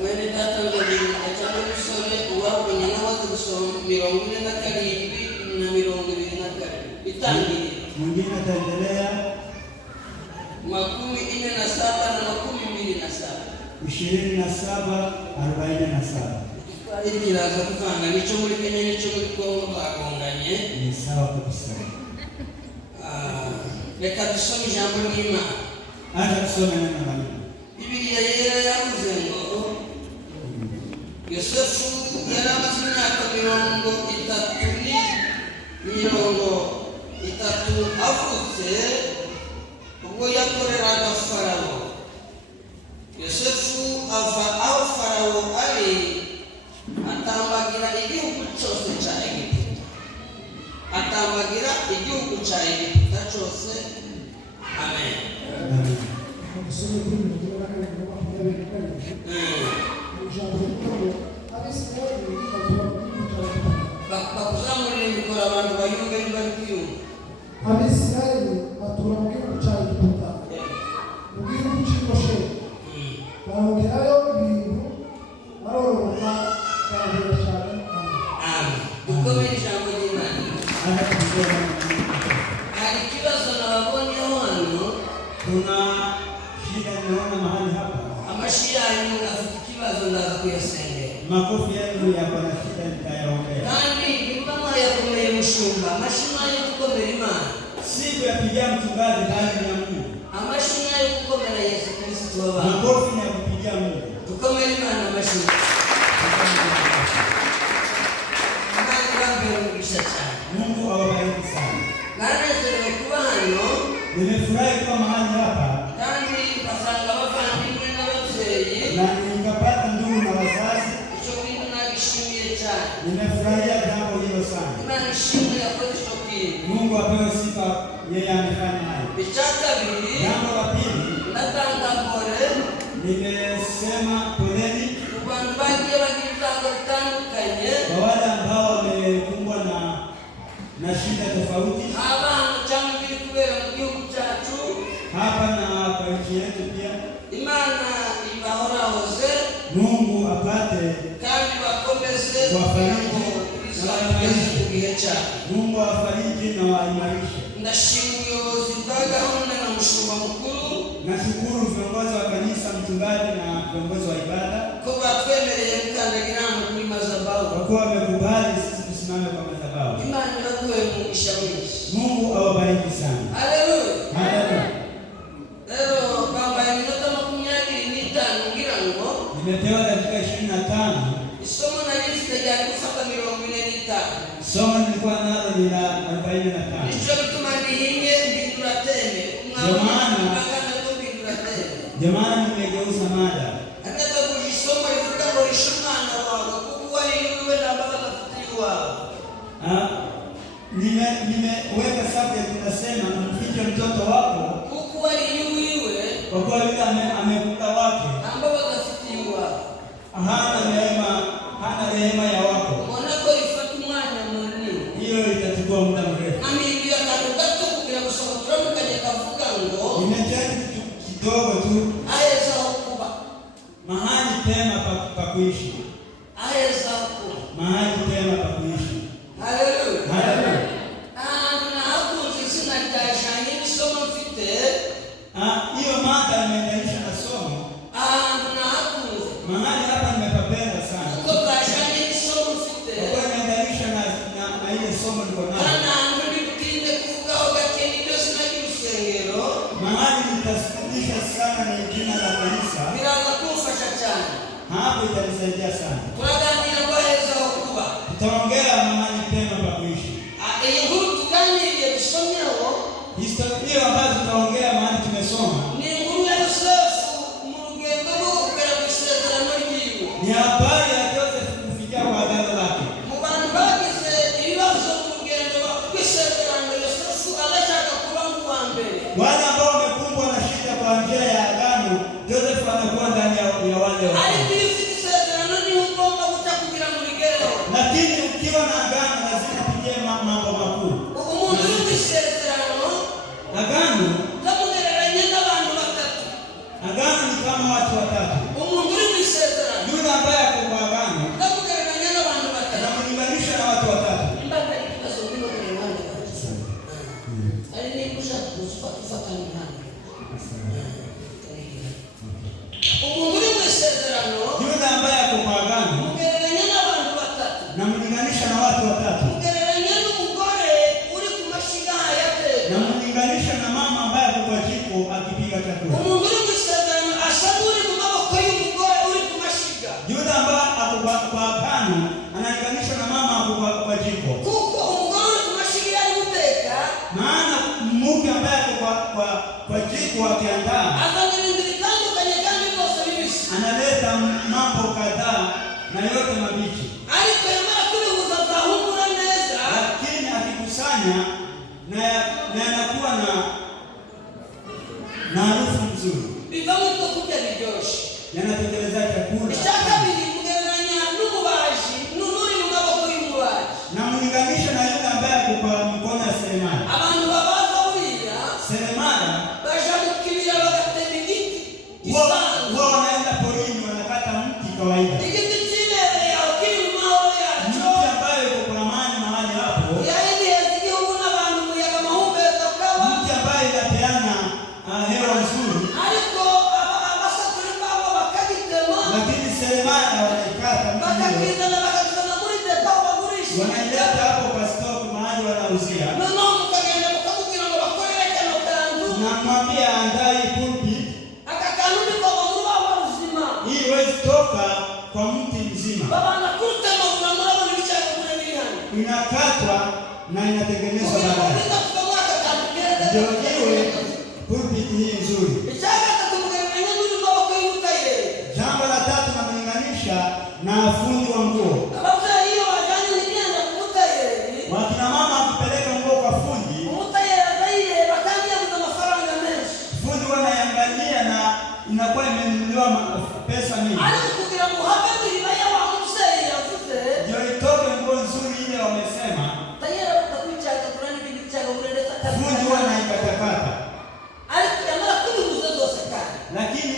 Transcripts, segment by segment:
mwene data ngabiri cyangwa umusore uwabonye n'abazi gusoma 27 na 22 itangire. Mwingine ataendelea 47 na 27 47. Ikiraza kuvanga nico muri Kenya nico muri Kongo bagonganye. Ni sawa kabisa. Reka dusome ijambo ry'Imana. Acha tusome neno la Mungu. Biblia yera yavuze ngo Yosefu yaramaze imyaka 30 avutse ubwo yakoreraga Farawo. Yosefu ava aho Farawo ari atambagira igihugu cyose cya Egiputa cyose. Amen. Bakuzamurira mikoro abantu bayumve bari kwiyumva. Abisirayeli batura mu gihugu cya Egiputa, mu gihugu cy'Gosheni. Bahungirayo ibintu barororoka barahera cyane. Amen. Dukomere ijambo ry'Imana. Acha tusome. Hari ikibazo nababonyeho hano. Kuna shida naona mahali hapa. Amashira yanyu afite ikibazo ndaza kuyasengera. Makofi yenu yako na shida nitayaombea. Kandi nimba yakomeye mushumba amashina yo gukomera Imana. Siku ya kupigia mchungaji hali ya Mungu. Amashina yo gukomera Yesu Kristo baba. Makofi ya kupigia Mungu. Tukomere Imana amashina. Mungu awabariki sana. Nanezerewe kuba hano. Nimefurahi kuwa mahali hapa. Kandi basanga abavandimwe n'ababyeyi. Na nikapata ndugu na wazazi. Icyo bintu nagishimiye cyane. Nimefurahia jambo hilo sana. Imana ishimwe yakoze icyo kintu. Mungu apewe sifa, yeye amefanya hayo. Icya kabiri. Jambo la pili. Natanga pole. Nimesema poleni. Ku bantu bagiye bagira ibyago bitandukanye. Kwa wale ambao wamekumbwa na shida tofauti. Abantu cyangwa biri kubera mu gihugu cyacu. Hapa na kwa nchi yetu pia. Imana ibahorahoze. Mungu apate kandi bakomeze kuwafariji mu gihe cyabo. Mungu awafariji na waimarishe. Ndashima ubuyobozi bwa gahunda na mushumba mukuru. Nashukuru viongozi wa kanisa, mchungaji na viongozi wa ibada ko batwemereye gukandagira hano kuri madhabahu. kwa kuwa wamekubali sisi tusimame kwa madhabahu. Imana iraguhe umugisha mwinshi. Mungu awabariki sana. Haleluya. Haleluya. Leo bambaye iminota 25 ngira ngo Nimepewa dakika 25. isomo nari sitajya gufata 45. Somo nilikuwa nalo ni la 45. Nicho bituma ndihinge mbindura teme. Ndio maana nimegeuza mada. Anataka kujisoma ifuka kwa ishumana wako kuwa iwe na baba kafutiwa. Nimeweka subject tunasema mfiche mtoto wako Kuwa iwe kwa kuwa yule amekuta wake ambao kafutiwa. Hana rehema ya wako. Mbona kwa ifatu mwana mwani? Hiyo itachukua muda mrefu. Nami ndio atakuta kugira kusoma turamu kaje kavuka ngo. Nimecheki kidogo tu. Aya za kuba. Mahali pema pa kuishi. Aya za kuba. Mahali pema pa kuishi. Haleluya. Haleluya. Na hapo sisi na tajani somo fite. Hiyo mada imeendanisha na somo. Na hapo mahali hapa nimepapenda sana. kwa tajani somo fite. Kwa imeendanisha na ile somo niko nalo. Mahali nitasikitisha sana ni jina la kanisa. Hapo itanisaidia sana. Tutaongea mahali pema pa kuishi. Historia ambazo tutaongea mahali tumesoma ni habari ya Joseph kufikia kwa agano lake. Wale ambao wamekumbwa na shida kwa njia ya agano, Joseph anakuwa ndani ya wale wao. Lakini ukiwa na agano lazima upitie mambo makuu. Agano ni kama watu watatu. yote mabichi. ariko yamara kubihuza atahumura neza, lakini akikusanya na yanakuwa na harufu nzuri, bivamo ibyo kurya biryoshye, yanatengeneza chakula. icya kabiri, kugereranya n'umubaji n'uri mu maboko y'umubaji, na mlinganisha na yule ambaye ako kwa mkono ya seremala. abantu babaza buriya Seremala baja mu kibira bagatema igiti gisanzwe, wao wanaenda porini wanakata mti kawaida, igiti kibereye aho kiri mu mahoro yacyo, mti ambayo iko kwa amani mahali hapo, yahegeza igihugu n'abantu umuyaga amahumbezi akaba, mti ambayo inapeana hewa nzuri. ariko abasaturi babo bakagitema, Lakini seremala wanaikata mti hiyo, bakakizana bakakizana muri depo bagurisha, wanaileta hapo kwa stock mahali wanauzia, noneho mukagenda mukamubwira ngo bakorere kano kantu, na mwambia andai pulpit aka kantu niko muri wa buzima, hii iwezi toka kwa mti mzima, babana kurutema murabona ibicaga muri bihano, inakatwa na inatengenezwa kugira ngo baadaye. biza kuvamo aka kantu keza, Ndio iwe pulpit hii nzuri. icya gatatu, mugereranya n'uri mu maboko y'umutayeri, Jambo la tatu namlinganisha na fundi wa nguo. ababyeyi iyo bajyanye imyenda ku mutayeri, Wakina mama akipeleka nguo kwa fundi, umutayeri azayireba kandi yabuze amafaranga menshi, fundi wanaiangalia na inakuwa imenunuliwa pesa mingi, ariko kugira ngo habe mwibaya wa mubyeyi yavuze, ndio itoke nguo nzuri ile wamesema, tayeri bakakwicaga kurana ibindi bicaga kurendesa fundi wanaikatakata. ariko yamara kubihuza zose kandi Lakini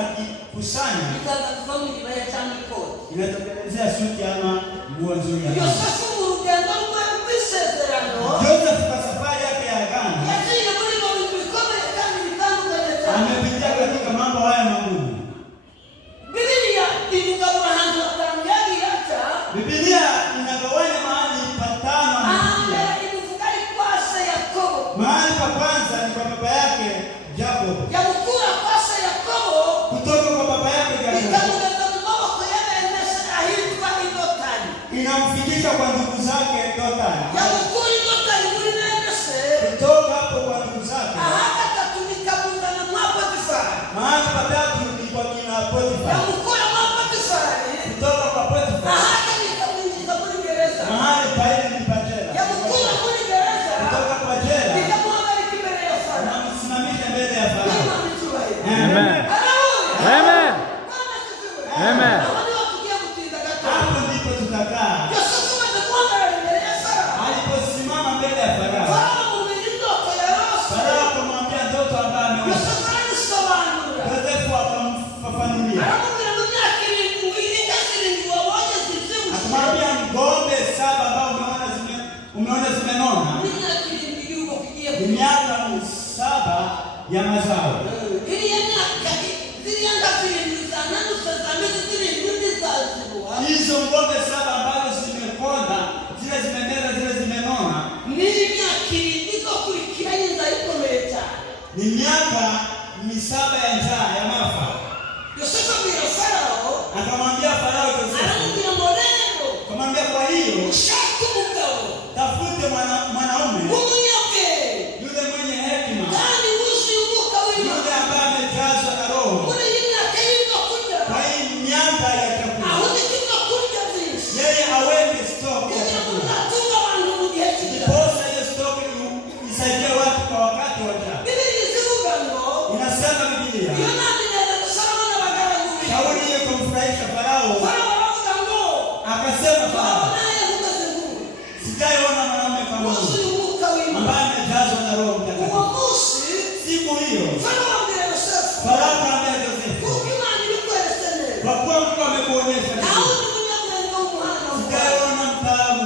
akikusanya bikaza kuvamo ibibaya cyangwa ikoti, inatokelezea suti ama nguo nzuri ya mama. yosefu mu rugendo rwe rw'isezerano Joseph kwa safari yake ya agano yaciye muri ibyo bintu bikomeye kandi bitandukanye cyane. amepitia katika mambo haya magumu. Bibiliya imugabura ahantu hatanu yagiye aca, Biblia inagawanya mahali patano amepitia. ahambere imuvuga ari kwa se Yakobo, Mahali pa kwanza ni kwa baba yake Jacob, yamukura kwa se Yakobo kutoka kwa baba yake Jacob ikamugeza mu maboko ya bene se ahitwa i Dotani, inamfikisha kwa ndugu zake Dotani, yamukura i Dotani muri bene se, kutoka hapo kwa ndugu zake. aha gatatu bikamuzana mwa Potifari, Mahali patatu ni kwa kina Potifa, yamukura mwa Potifari, kutoka kwa Potifa. aha kane ikamwinjiza muri gereza, Mahali pale ni pa jela, yamukura muri gereza kutoka kwa jela ikamuhagarika imbere ya Farawo, namsimamisha mbele ya Farao. Imana icyubahiro. Amen. Haleluya. Amen. Bwana asifiwe. Amen. Aho niho tugiye gutinda gato. Hapo ndipo tutakaa. Yosefu amaze guhagarara imbere ya Farawo, Aliposimama mbele ya Farao, Farawo amubwira indoto yarose, Farao akamwambia ndoto ambayo ameona. Yosefu arayisobanura, Yosefu akamfafanulia, aramubwira mu myaka irindwi inka zirindwi wabonye zibyibushye, akamwambia ng'ombe 7 ambao umeona zimenona n'imyaka irindwi igihugu kigiye ni kugira. miaka 7 ya mazao. Iriya myaka ziriya nka zirindwi zananutse zameze zirindwi ntizazibuha, Hizo ng'ombe 7 ambazo zimekonda, zile zimemeza, zile zimenona, ni imyaka irindwi izokurikira y'inzara ikomeye cyane. ni miaka 7 ya njaa ya maafa. Yosefu abwira Farawo, Akamwambia Farao Yosefu, aramubwira ngo rero akamwambia kwa hiyo ushake umugabo tafute mwanaume w'umunyabwenge yule mwenye hekima, kandi wuzuye umwuka w'Imana, yule ambaye amejazwa na Roho, muri iyi myaka y'ibyo kurya, kwa hii miaka ya chakula, ahubwo ibyo kurya byinshi, yeye aweke stock ya kugira ngo chakula, uzatunge abantu mu gihe kigira. posa hiyo stock isaidie watu kwa wakati wa njaa. Bibiliya izivuga ngo Inasema Biblia, iyo nama inezeza Salomo n'abagaragu be, shauri hiyo kumfurahisha Farao, Farawo aravuga ngo akasema Farao, wabonaye umeze nk'uyu sijaiona mwanaume kama wuzuye huyu umwuka w'Imana. ambaye amejazwa na Roho Uwo Mtakatifu. munsi Siku hiyo Farawo abwira Yosefu, Farao akamwambia Yosefu, kuko Imana ibikweretse neza, kwa kuwa Mungu amekuonyesha nta vizuri, wundi munyabwenge w'umuhanga nk'uwo. sijaiona mtaalamu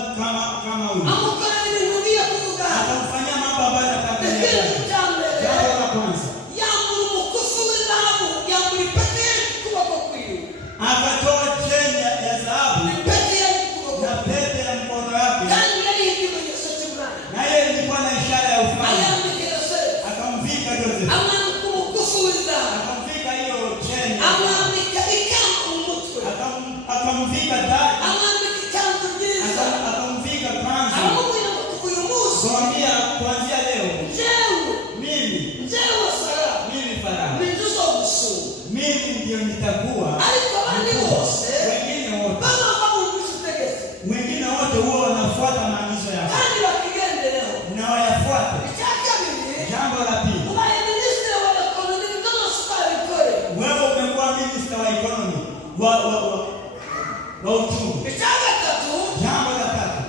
kama huyu. Amukorera ibintu ngiye kuvuga hano. Akamfanyia mambo ambayo anataka Ikintu yeye. cya mbere, Jambo la kwanza, yambura umukufi w'izahabu, yambura ipeti ye ku kuboko kwiwe, akatoa cheni ya dhahabu ipeti ye ku kuboko na kwiwe, pete ya mkono wake, kandi yari ikimenyetso cy'umwami. na yeye ilikuwa na ishara ya ufalme. Ayambika Yosefu, Akamvika Yosefu, amwambika umukufi w'izahabu, akamvika hiyo cheni, amwambika ikamba mu mutwe, akamvika taji, amwambika ikanzu nziza, akamvika kanzu, aramubwira ngo kuva uyu munsi akamwambia kuanzia leo njyewe Sara mimi Farao, ninjizo gusura, mimi ndio nitakuwa ariko abandi bose wengine wote baba wa uchumi. Jambo la tatu,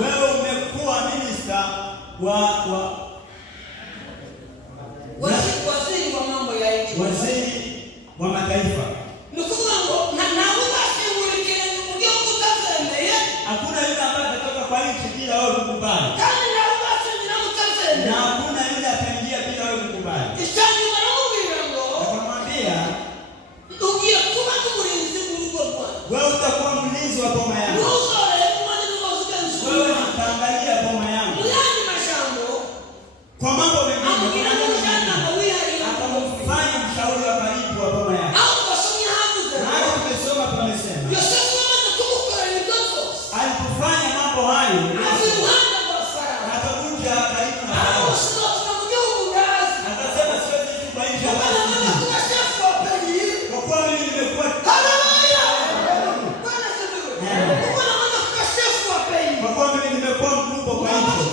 wewe umekuwa minister waziri wa mambo ya nchi, waziri wa mataifa. Hakuna yule ambaye atatoka kwa nchi bila wewe kukubali, na hakuna yule ataingia bila wewe kukubali. Akamwambia wewe utakuwa mlinzi wa boma yangu, wewe utaangalia boma yangu kwa mambo mengine, akamfanya mshauri wa karibu wa boma yangu. Na tumesoma pamesema alipofanya mambo hayo akavunja karibu na Farao. Akasema siwezi kwa nchi ya kwa kuwa mimi nimekuwa mkubwa kwa nchi,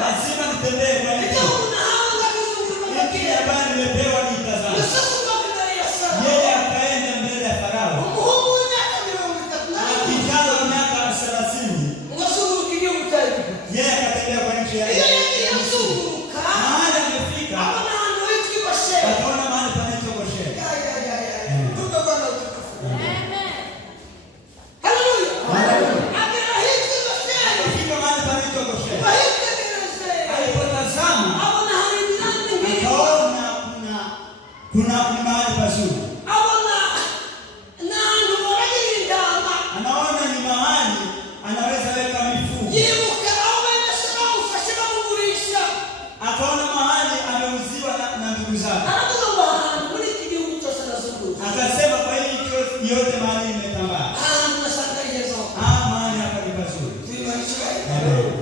lazima nitembee kwa nchi ambayo nimepewa nitazame. Yeye akaenda mbele ya Farao akijana wa miaka 30. Yeye akatembea kwa nchi ya mahali amefika, akaona mahali panaitwa Gosheni. Akafika mahali panaitwa Gosheni. Alipotazama akaona kuna mahali pazuri, anaona ni mahali anaweza weka mifugo. Akaona mahali ameuziwa na ndugu zake, akasema kwa hii yote mahali imetambaa, mahali hapa ni pazuri. Haleluya.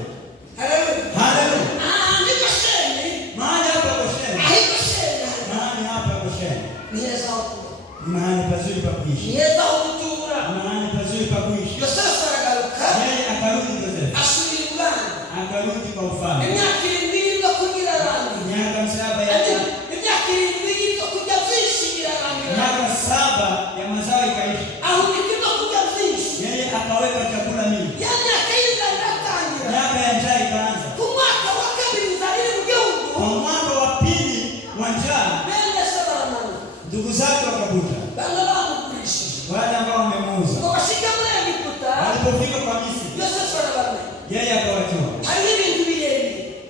Mahali hapa Gosheni, mahali hapa Gosheni ni mahali pazuri pa kuishi, mahali pazuri pa kuishi. Yeye akarudi, Yosefu akarudi kwa ufalme. Miaka 7 ya mazao ikaisha, yeye akaweka chakula mingi. Miaka ya njaa ikaanza. Kwa mwaka wa pili wa njaa, ndugu zake wakakuja, wale ambao wamemuuza. Walipofika kwa Misri, yeye akawajua.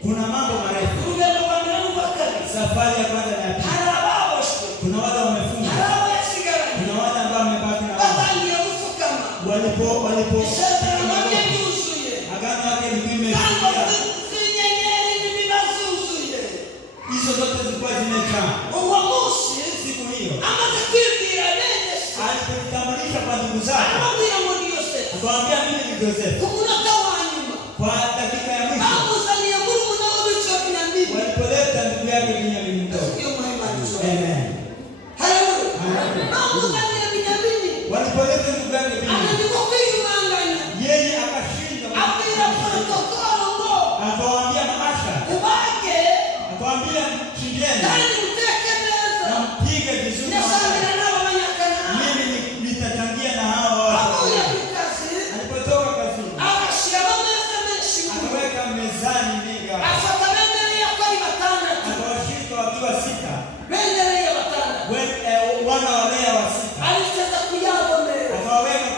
Kuna mambo marefu. Safari ya kwanza na ya pili, kuna wale wamefunga, kuna wale ambao wamebaki na walipo agano yake limefikia. Hizo zote zilikuwa zimejaa. Siku hiyo alipojitambulisha kwa ndugu zake, akamwambia mimi ni Yosefu. Kwa dakika ya mwisho walipoleta ndugu yake Benyamini mdogo. Amen. Walipoleta ndugu yake Benyamini, yeye akashinda, akawaambia maasha, akawaambia chinjeni na mpige vizuri, mimi nitachangia na hawa watu. Alipotoka kazini, akaweka mezani miga, akawashika wakiwa 6, wana wa Lea wa 6, akawaweka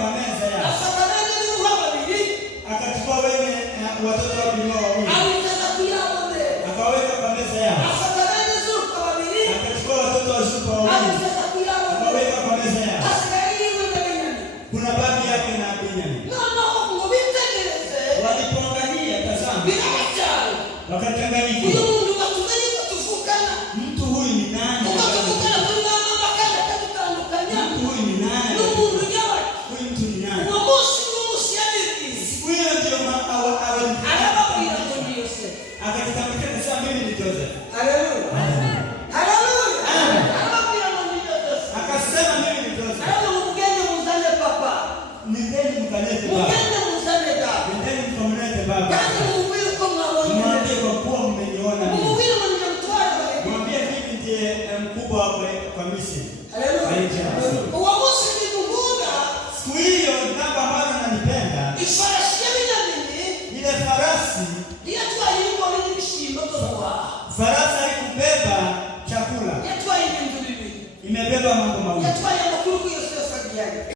Misri. Haleluya. Uwamuzi ndugunga. Siku hiyo jambo ambalo nanipenda. Ifarasi y'abinamini. Ile farasi. Yatwaye ibigori n'ibishimbo by'uwa. Farasi haikubeba chakula. Yatwaye ibintu bibiri. Imebeba mambo mawili. Yatwaye amakuru yose yose ajyanye.